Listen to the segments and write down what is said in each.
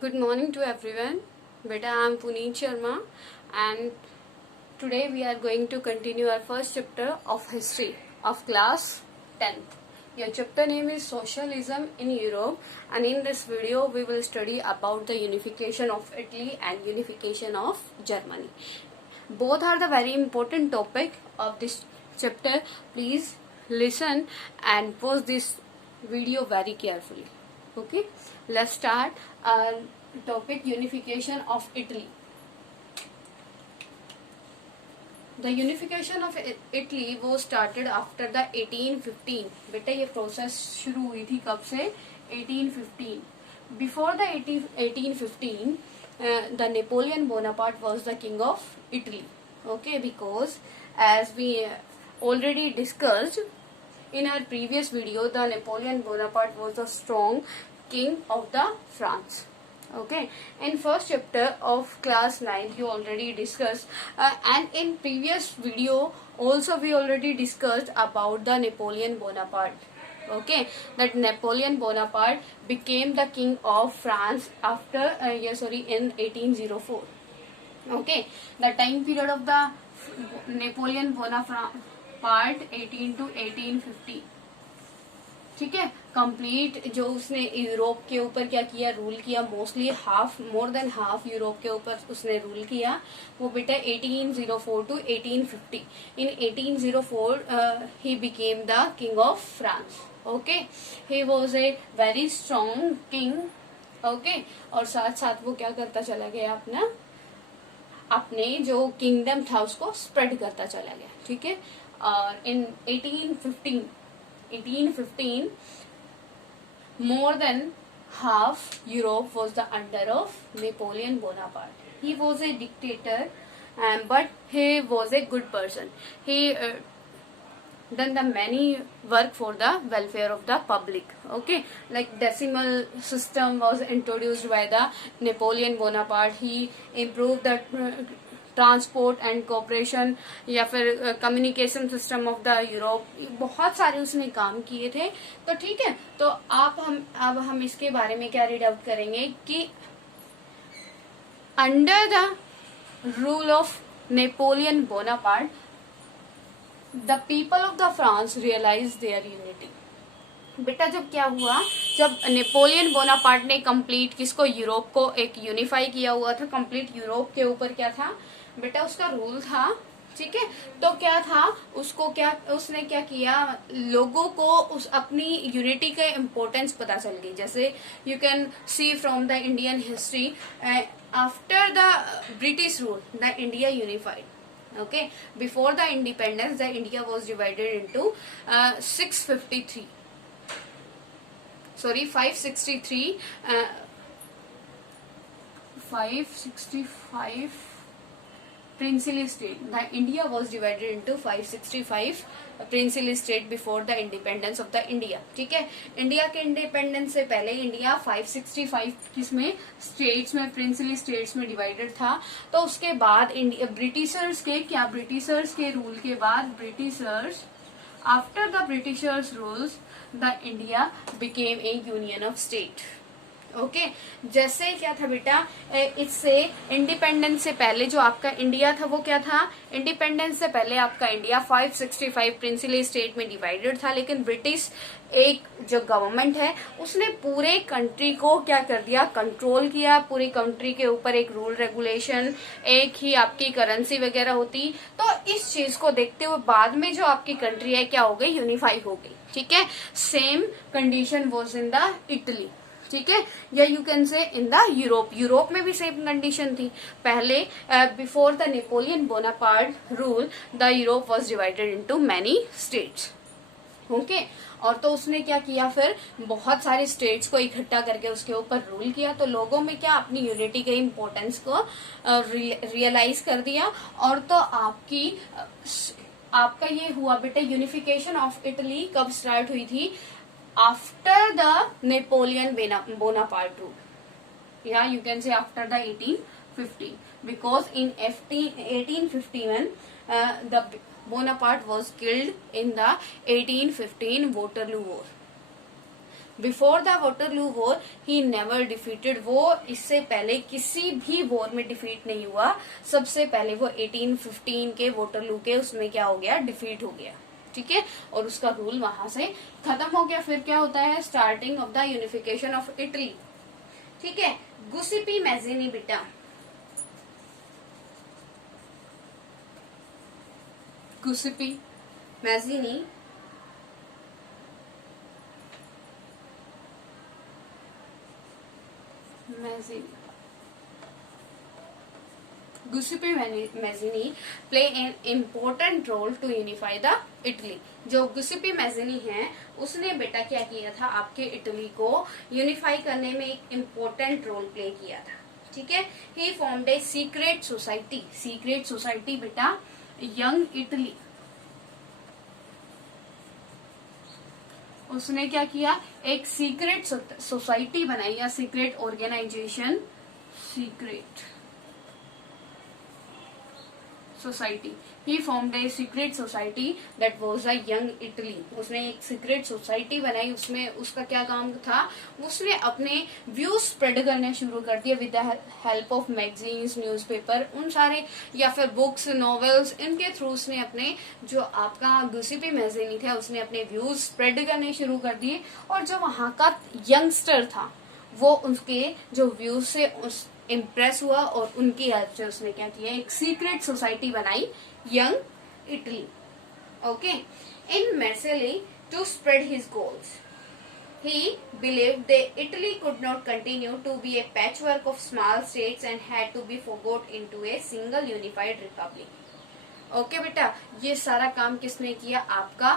Good morning to everyone. Beta, I am Puneet Sharma, and today we are going to continue our first chapter of history of class 10th. Your chapter name is Socialism in Europe, and in this video we will study about the unification of Italy and unification of Germany. Both are the very important topic of this chapter. Please listen and watch this video very carefully. Okay, let's start our topic unification of Italy. The unification of Italy was started after the 1815. बेटा ये process शुरू हुई थी कब से? 1815. Before the 1815, the Napoleon Bonaparte was the king of Italy. Okay, because as we already discussed in our previous video, the Napoleon Bonaparte was the strong king of the France. Okay, in first chapter of class 9 you already discussed, and in previous video also we already discussed about the Napoleon Bonaparte. Okay, that Napoleon Bonaparte became the king of France after in 1804. Okay, the time period of the Napoleon Bonaparte 18 to 1850. ठीक है, complete जो उसने Europe के ऊपर क्या किया, rule किया, mostly more than half Europe के ऊपर उसने रूल किया, वो बेटा 1804 to 1850. In 1804 he became the king of France. Okay, he was a very strong king. Okay, और साथ साथ वो क्या करता चला गया, अपने जो किंगडम था उसको स्प्रेड करता चला गया. ठीक है, और इन 1815 more than half Europe was the under of Napoleon Bonaparte. He was a dictator, but he was a good person. He done the many work for the welfare of the public. Okay, like decimal system was introduced by the Napoleon Bonaparte. He improved the transport and cooperation या फिर communication system of the Europe. बहुत सारे उसने काम किए थे. तो ठीक है, तो अब हम इसके बारे में क्या रीड आउट करेंगे कि under the rule of Napoleon Bonaparte the people of the France realise their unity. बेटा जब क्या हुआ, जब नेपोलियन बोनापार्ट ने कंप्लीट यूरोप को एक यूनिफाई किया हुआ था, कंप्लीट यूरोप के ऊपर क्या था बेटा, उसका रूल था. ठीक है, तो क्या था, उसने क्या किया, लोगों को उस अपनी यूनिटी का इम्पोर्टेंस पता चल गई. जैसे you can see from the Indian history, after the British rule the India unified. Okay, before the independence the India was divided into 565 princely state. The India was divided into 565 princely state before the independence of the India. ठीक है, India के independence से पहले India 565 किसमें states में, princely states में divided था. तो उसके बाद ब्रिटिशर्स के रूल के बाद after the Britishers rules the India became A union of state. Okay, जैसे क्या था बेटा, इससे इंडिपेंडेंस से पहले जो आपका इंडिया था वो क्या था, इंडिपेंडेंस से पहले आपका इंडिया 565 प्रिंसली स्टेट में डिवाइडेड था. लेकिन ब्रिटिश एक जो गवर्नमेंट है उसने पूरे कंट्री को क्या कर दिया, कंट्रोल किया. पूरी कंट्री के ऊपर एक रूल रेगुलेशन, एक ही आपकी करेंसी वगैरह होती. तो इस चीज को देखते हुए बाद में जो आपकी कंट्री है क्या हो गई, यूनिफाई हो गई. ठीक है, same condition was in the Italy. ठीक है, या यू कैन से इन द यूरोप में भी सेम कंडीशन थी. पहले before the Napoleon Bonaparte rule the Europe was divided into many states. Okay, और तो उसने क्या किया, फिर बहुत सारे स्टेट्स को इकट्ठा करके उसके ऊपर रूल किया. तो लोगों में क्या, अपनी यूनिटी के इम्पोर्टेंस को रियलाइज कर दिया. और तो आपका ये हुआ बेटा, यूनिफिकेशन ऑफ इटली कब स्टार्ट हुई थी, after the Napoleon Bonaparte rule. Yeah, you can say after the 1850, because in 1851 the Bonaparte was killed in the 1815 Waterloo War. Before the Waterloo war he never defeated, वो इससे पहले किसी भी war में defeat नहीं हुआ, सबसे पहले वो 1815 के वाटरलू के उसमें क्या हो गया, डिफीट हो गया, ठीक है, और उसका रूल वहां से खत्म हो गया। फिर क्या होता है, starting of the unification of Italy, ठीक है। गुसिपी मैजिनी बेटा, Giuseppe Mazzini Giuseppe Mazzini play an important role to unify the Italy. जो गुसिपी मैजिनी है उसने बेटा क्या किया था, आपके इटली को यूनिफाई करने में एक इम्पोर्टेंट रोल प्ले किया था, ठीक है। He formed a secret society, secret society बेटा यंग इटली, उसने क्या किया, एक सीक्रेट सोसाइटी बनाई या secret organisation, secret society. He formed a secret society that was a young Italy, उसने एक सीक्रेट सोसाइटी बनाई, उसमें उसका क्या काम था, उसने अपने व्यूज स्प्रेड करने शुरू कर दिए with the help of magazines, newspaper, उन सारे या फिर बुक्स, नॉवेल्स, इनके थ्रू उसने अपने जो आपका गुसिपी मैगजीन थे उसने अपने व्यूज स्प्रेड करने शुरू कर दिए, और जो वहां का यंगस्टर था वो उसके जो व्यूज से इम्प्रेस हुआ और उनकी हेल्प से उसने क्या किया, एक सीक्रेट सोसाइटी बनाई young Italy, okay. In Marseilles to spread his goals, he believed that Italy could not continue to be a patchwork of small states and had to be forgot into a single unified republic. Okay बेटा, ये सारा काम किसने किया, आपका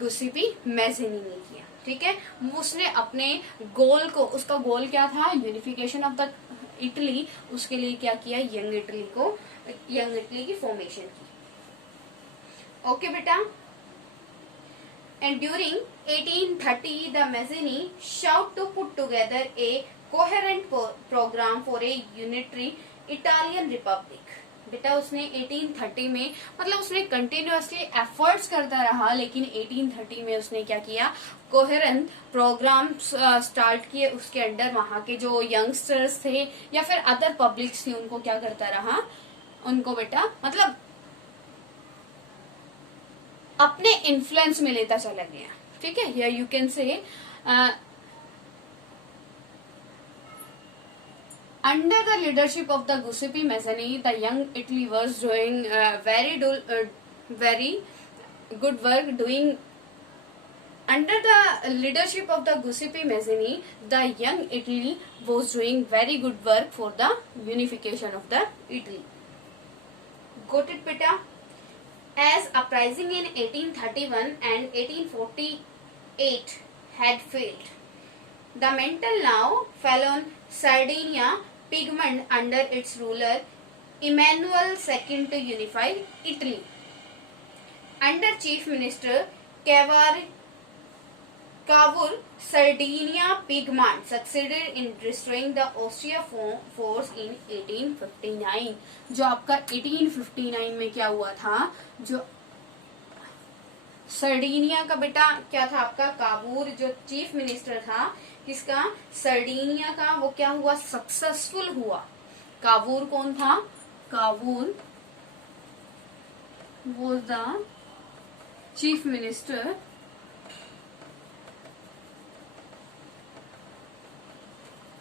Giuseppe Mazzini ने किया, ठीक है। उसने अपने गोल को, उसका गोल क्या था, यूनिफिकेशन ऑफ द इटली, उसके लिए क्या किया, यंग इटली को, यंग इटली की फॉर्मेशन की, ओके बेटा। And during 1830, the Mazzini sought to put together a coherent program for a unitary Italian republic. बेटा उसने 1830 में, मतलब उसने कंटिन्यूअसली एफर्ट्स करता रहा, लेकिन 1830 में उसने क्या किया, कोहेरेंट प्रोग्राम स्टार्ट किए, उसके अंडर वहां के जो यंगस्टर्स थे या फिर अदर पब्लिक्स थी उनको क्या करता रहा, उनको बेटा मतलब अपने इन्फ्लुएंस में लेता चला गया, ठीक है। या यू कैन से under the leadership of the Giuseppe Mazzini the young Italy was doing very good work, doing under the leadership of the Giuseppe Mazzini, the young Italy was doing very good work for the unification of the Italy. Got it, beta? As uprising in 1831 and 1848 had failed, the mantle now fell on Sardinia, Piedmont under its ruler Emmanuel II to unify Italy. Under Chief Minister Cavour, Sardinia Piedmont succeeded in destroying the Austria force in 1859. जो आपका 1859 में क्या हुआ था, जो Sardinia का बेटा क्या था, आपका काबूर जो चीफ मिनिस्टर था किसका, सर्डिनिया का, वो क्या हुआ, सक्सेसफुल हुआ। काबूर कौन था, काबूर was the chief minister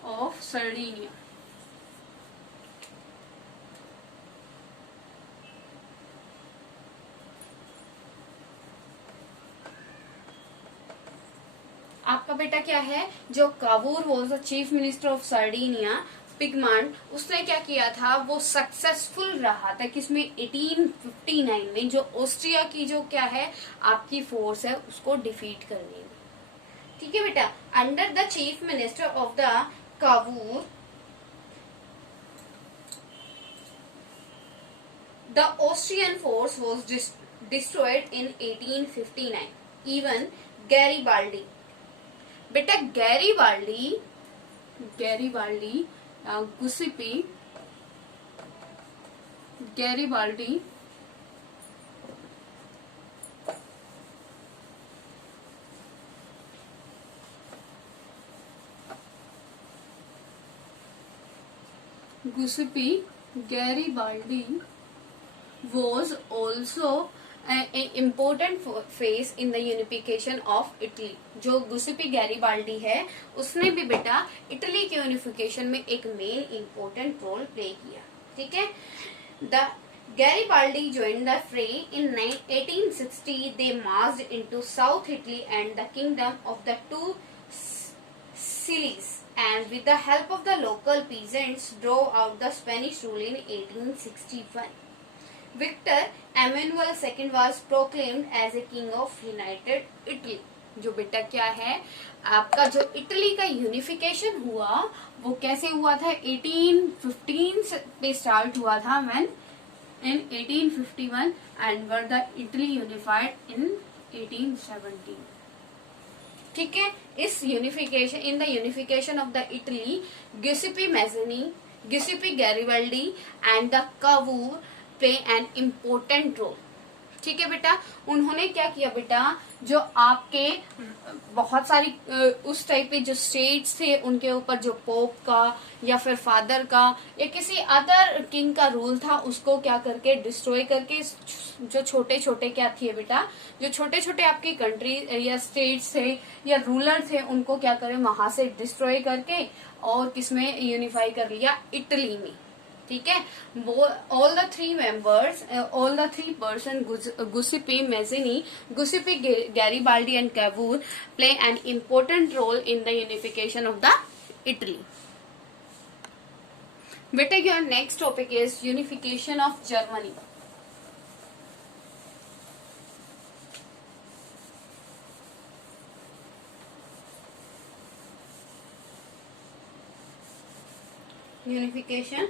of Sardinia. आपका बेटा क्या है, जो Cavour was the chief minister of Sardinia Piedmont, उसने क्या किया था, वो सक्सेसफुल रहा था किसमें, 1859 में, जो ऑस्ट्रिया की जो क्या है आपकी फोर्स है उसको डिफीट करने में, ठीक है बेटा। Under the chief minister of the Cavour the Austrian force was destroyed in 1859. Even Garibaldi, बेटा Garibaldi Giuseppe Garibaldi Giuseppe Garibaldi was also an important phase in the unification of Italy. जो Giuseppe Garibaldi है उसने भी बेटा Italy के unification में एक main important role play किया. ठीक है. The Garibaldi joined the fray in 1860. They marched into South Italy and the kingdom of the two Sicilies, and with the help of the local peasants drove out the Spanish rule in 1861. Victor Emmanuel II was proclaimed as a king of United Italy. जो बेटा क्या है आपका जो Italy का unification हुआ वो कैसे हुआ था 1815 पे स्टार्ट हुआ था when in 1851 and were the Italy unified in 1817. ठीक है. इस unification in the unification of the Italy Giuseppe Mazzini, Giuseppe Garibaldi and the Cavour play an important role. ठीक है बेटा. उन्होंने क्या किया बेटा जो आपके बहुत सारी उस टाइप के जो स्टेट्स थे उनके ऊपर जो पोप का या फिर फादर का या किसी अदर किंग का रूल था उसको क्या करके डिस्ट्रॉय करके जो छोटे छोटे क्या थे बेटा जो छोटे छोटे आपकी कंट्री या स्टेट्स थे या रूलर थे उनको क्या करें वहां से डिस्ट्रॉय करके और किसमें यूनिफाई कर लिया इटली में. ठीक है. All the three members all the three person Giuseppe Mazzini, Giuseppe Garibaldi and Cavour play an important role in the unification of the Italy. बेटा your next topic is unification of Germany. Unification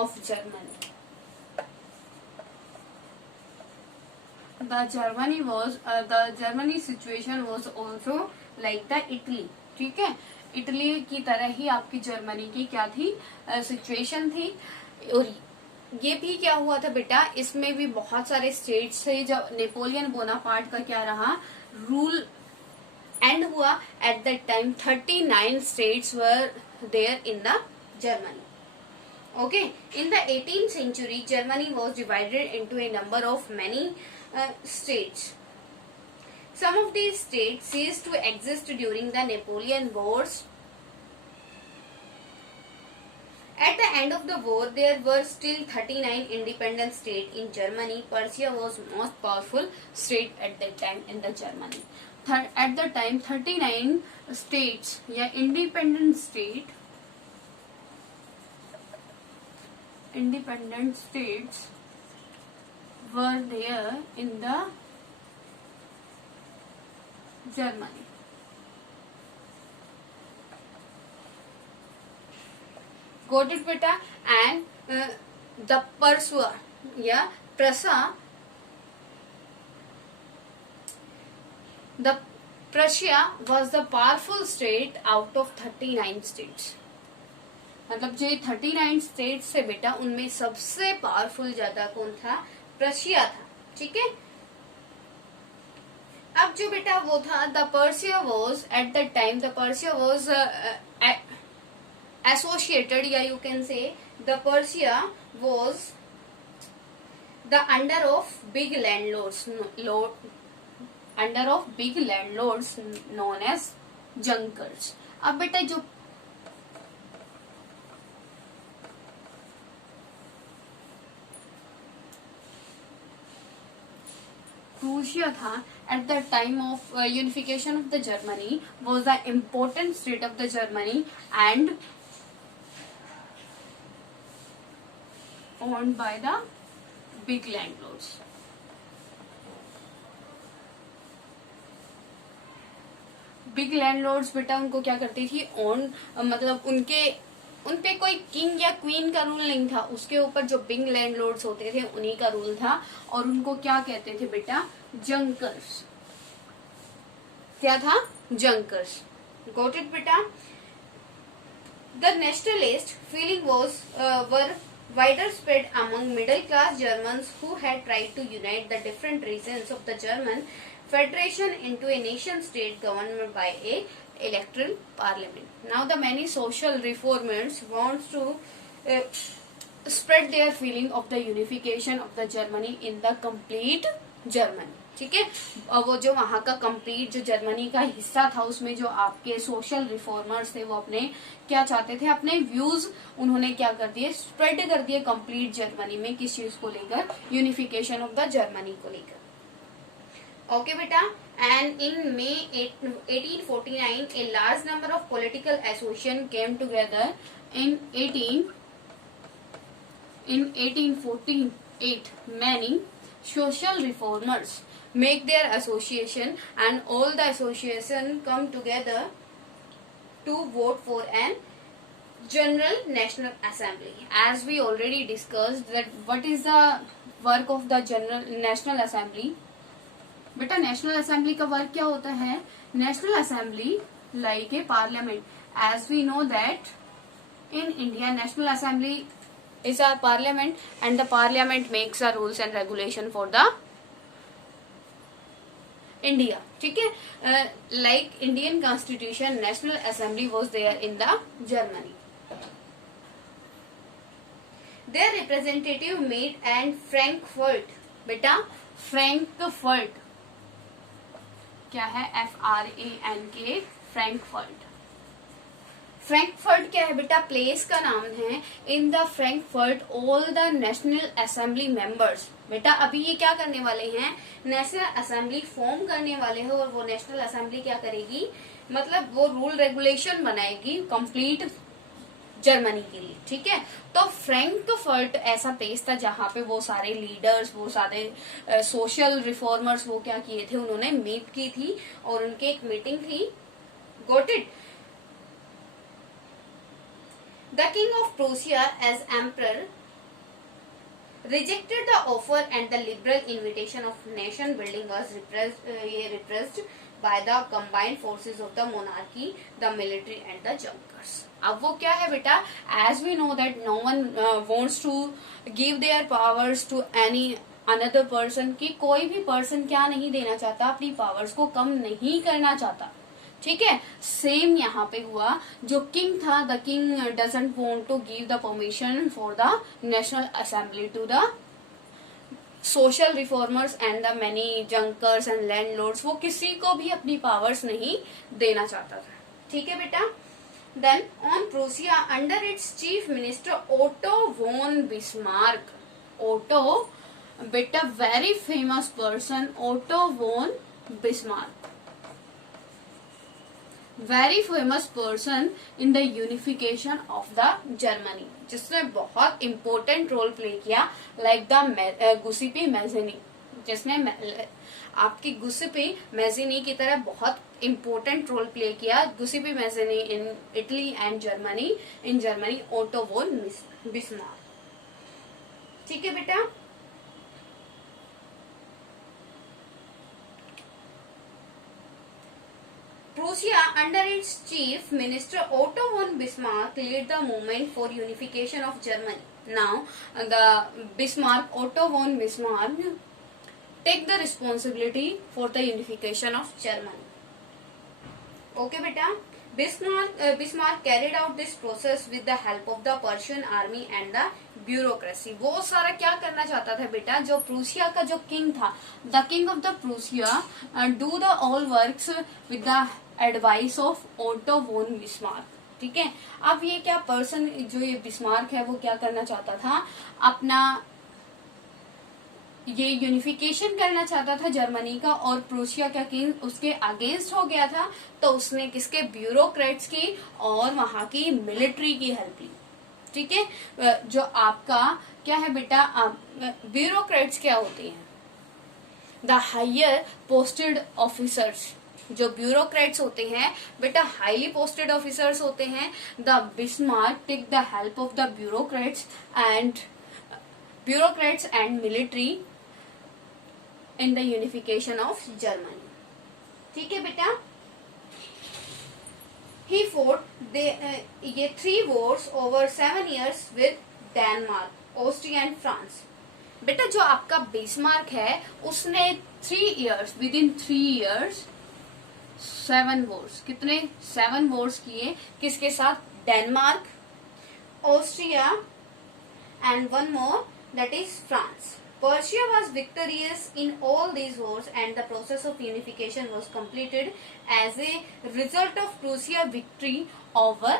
of Germany. The Germany situation was also like the Italy. ठीक है. Italy की तरह ही आपकी Germany की क्या थी situation थी. और ये भी क्या हुआ था बेटा इसमें भी बहुत सारे स्टेट्स थे. जब नेपोलियन बोनापार्ट का क्या रहा रूल एंड हुआ at that time 39 states were there in the Germany. Okay, in the 18th century, Germany was divided into a number of many states. Some of these states ceased to exist during the Napoleon Wars. At the end of the war, there were still 39 independent states in Germany. Prussia was most powerful state at that time in the Germany. At the time, 39 states, yeah, independent states were there in the Germany. Got it beta. And the Prussia the Prussia was the powerful state out of 39 states. मतलब जो 39 states से बेटा उनमें सबसे powerful ज्यादा कौन था प्रशिया था. ठीक है. अब जो बेटा वो था the Persia was at the time the Persia was associated या you can say the Persia was the under of big landlords known as Junkers. अब बेटा जो Prussia था at the time of unification of the Germany was the important state of the Germany and owned by the big landlords. Big landlords बेटा उनको क्या करती थी own मतलब उन पे कोई किंग या क्वीन का रूल नहीं था. उसके ऊपर जो बिग लैंडलॉर्ड्स होते थे उन्हीं का रूल था और उनको क्या कहते थे बेटा जंकर्स. क्या था जंकर्स. गॉट इट बेटा. The nationalist feeling were wider spread among middle class Germans who had tried to unite the different regions of the German Federation into a nation state governed by a electoral parliament. Now the many social reformers wants to spread their feeling of the unification of the Germany in the complete Germany. ठीक है, और वो जो वहां का complete जो Germany का हिस्सा था उसमें जो आपके सोशल रिफॉर्मर्स थे वो अपने क्या चाहते थे, अपने व्यूज उन्होंने क्या कर दिए, स्प्रेड कर दिए कंप्लीट जर्मनी में, किस चीज को लेकर, यूनिफिकेशन ऑफ द जर्मनी को लेकर. ओके बेटा. And in May 1849, a large number of political associations came together in 1848. Many social reformers make their association, and all the association come together to vote for an general national assembly. As we already discussed that what is the work of the general national assembly. बेटा national assembly का work क्या होता है, national assembly like a parliament. As we know that in India national assembly is our parliament and the parliament makes the rules and regulation for the India. ठीक है, like Indian constitution national assembly was there in the Germany. Their representative made and Frankfurt. बेटा Frankfurt क्या है, FRANK, Frankfurt. Frankfurt क्या है बेटा, place का नाम है. In the Frankfurt all the national assembly members. बेटा अभी ये क्या करने वाले हैं, नेशनल असेंबली फॉर्म करने वाले हैं, और वो नेशनल असेंबली क्या करेगी, मतलब वो रूल रेगुलेशन बनाएगी कंप्लीट जर्मनी के लिए. ठीक है, तो फ्रैंकफर्ट ऐसा प्लेस था जहां पे वो सारे लीडर्स, वो सारे सोशल रिफॉर्मर्स वो क्या किए थे, उन्होंने मीट की थी और उनकी एक मीटिंग थी. Got it. The king of Prussia as emperor rejected the offer, and the liberal invitation of nation building was repressed by the combined forces of the monarchy, the military and the junkers. अब वो क्या है बेटा, as we know that no one wants to give their powers to any another person, कि कोई भी person क्या नहीं देना चाहता, अपनी पावर्स को कम नहीं करना चाहता. ठीक है, सेम यहाँ पे हुआ. जो किंग था, the king doesn't want to give the permission for the national assembly to the social reformers and the many Junkers and landlords. वो किसी को भी अपनी पावर्स नहीं देना चाहता था. ठीक है बेटा. Then on Prussia under its chief minister Otto von Bismarck. Otto बेटा very famous person, Otto von Bismarck, very famous person in the unification of the Germany, जिसने बहुत इंपॉर्टेंट रोल प्ले किया, लाइक द गुसिपी मैजिनी, जिसने आपकी Giuseppe Mazzini की तरह बहुत important role play किया. Giuseppe Mazzini in Italy and Germany, in Germany Otto von Bismarck. ठीक है बेटा. Prussia, under its chief minister Otto von Bismarck, led the movement for unification of Germany. Now, the Bismarck, Otto von Bismarck, take the responsibility for the unification of Germany. Okay, beta. Bismarck carried out this process with the help of the Prussian army and the bureaucracy. वो सारा क्या करना चाहता था बेटा, जो Prussia का जो किंग था, the king of the Prussia do the all works with the advice of Otto von Bismarck. ठीक है, अब ये क्या पर्सन जो ये बिस्मार्क है वो क्या करना चाहता था, अपना ये यूनिफिकेशन करना चाहता था जर्मनी का, और प्रूसिया का किंग उसके अगेंस्ट हो गया था. तो उसने किसके, ब्यूरोक्रेट्स की और वहां की मिलिट्री की हेल्प ली. ठीक है, जो आपका क्या है बेटा, ब्यूरोक्रेट्स क्या होते हैं, द हायर पोस्टेड ऑफिसर्स. जो ब्यूरोक्रेट्स होते हैं बेटा हाईली पोस्टेड ऑफिसर्स होते हैं. The Bismarck take the help of the bureaucrats and military in the unification of Germany. ठीक है बेटा. He fought ये 3 wars over 7 years with Denmark, Austria and France. बेटा जो आपका बिस्मार्क है उसने 3 years, within 3 years 7 wars, कितने 7 wars किए, किसके साथ, Denmark, Austria, and one more, that is France. Prussia was victorious in all these wars and the process of unification was completed as a result of Prussia victory over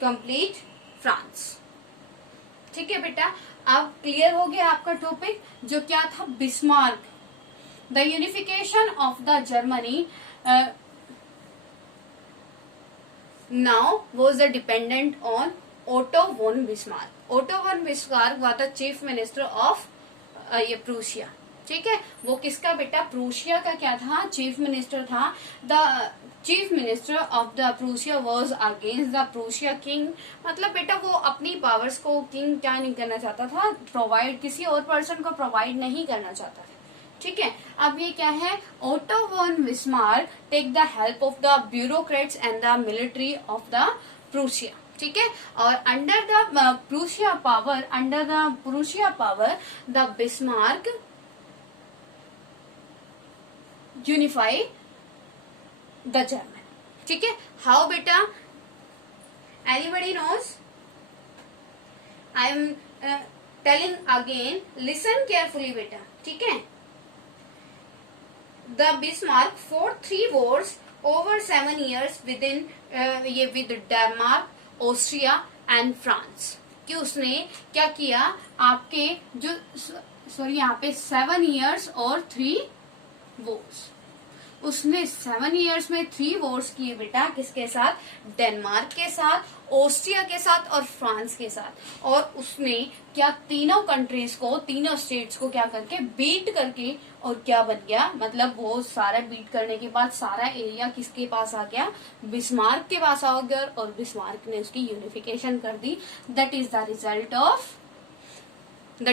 complete France. ठीक है बेटा, अब clear हो गया आपका topic जो क्या था, Bismarck. The unification of the Germany now was the dependent on Otto von Bismarck. Otto von Bismarck was the chief minister of ये प्रूशिया. ठीक है, वो किसका बेटा, प्रूशिया का क्या था, चीफ मिनिस्टर था. The chief minister of the Prussia was against the Prussia king. मतलब बेटा वो अपनी पावर्स को किंग क्या नहीं करना चाहता था, प्रोवाइड, किसी और पर्सन को प्रोवाइड नहीं करना चाहता था. ठीक है, अब ये क्या है, Otto von Bismarck take the help of the bureaucrats and the military of the Prussia. ठीक है, और under the Prussia power the Bismarck unify the German. ठीक है, हाउ बेटा, anybody knows? I am telling again, listen carefully बेटा. ठीक है, The Bismarck fought 3 wars over 7 years with Denmark, Austria and France. कि उसने क्या किया, आपके जो सॉरी यहाँ पे 7 years और 3 wars. उसने 7 years में 3 wars किए बेटा, किसके साथ, डेनमार्क के साथ, ऑस्ट्रिया के साथ और फ्रांस के साथ. और उसने क्या तीनों कंट्रीज को, तीनों स्टेट्स को क्या करके, बीट करके, और क्या बन गया, मतलब वो सारा बीट करने के बाद सारा एरिया किसके पास आ गया, बिस्मार्क के पास आ गया. और बिस्मार्क ने उसकी यूनिफिकेशन कर दी. That is the result of the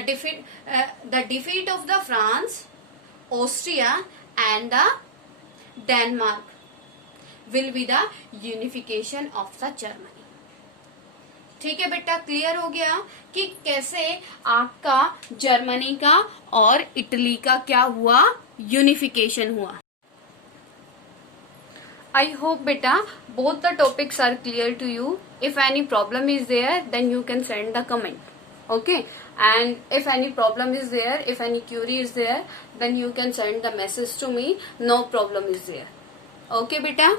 defeat of the France, Austria and the Denmark will be the unification of the Germany. ठीक है बेटा, क्लियर हो गया कि कैसे आपका जर्मनी का और इटली का क्या हुआ, यूनिफिकेशन हुआ. आई होप बेटा both the topics are clear to you. If any problem is there, then you can send the comment. Okay, and if any problem is there, if any query is there, then you can send the message to me. No problem is there. Okay beta.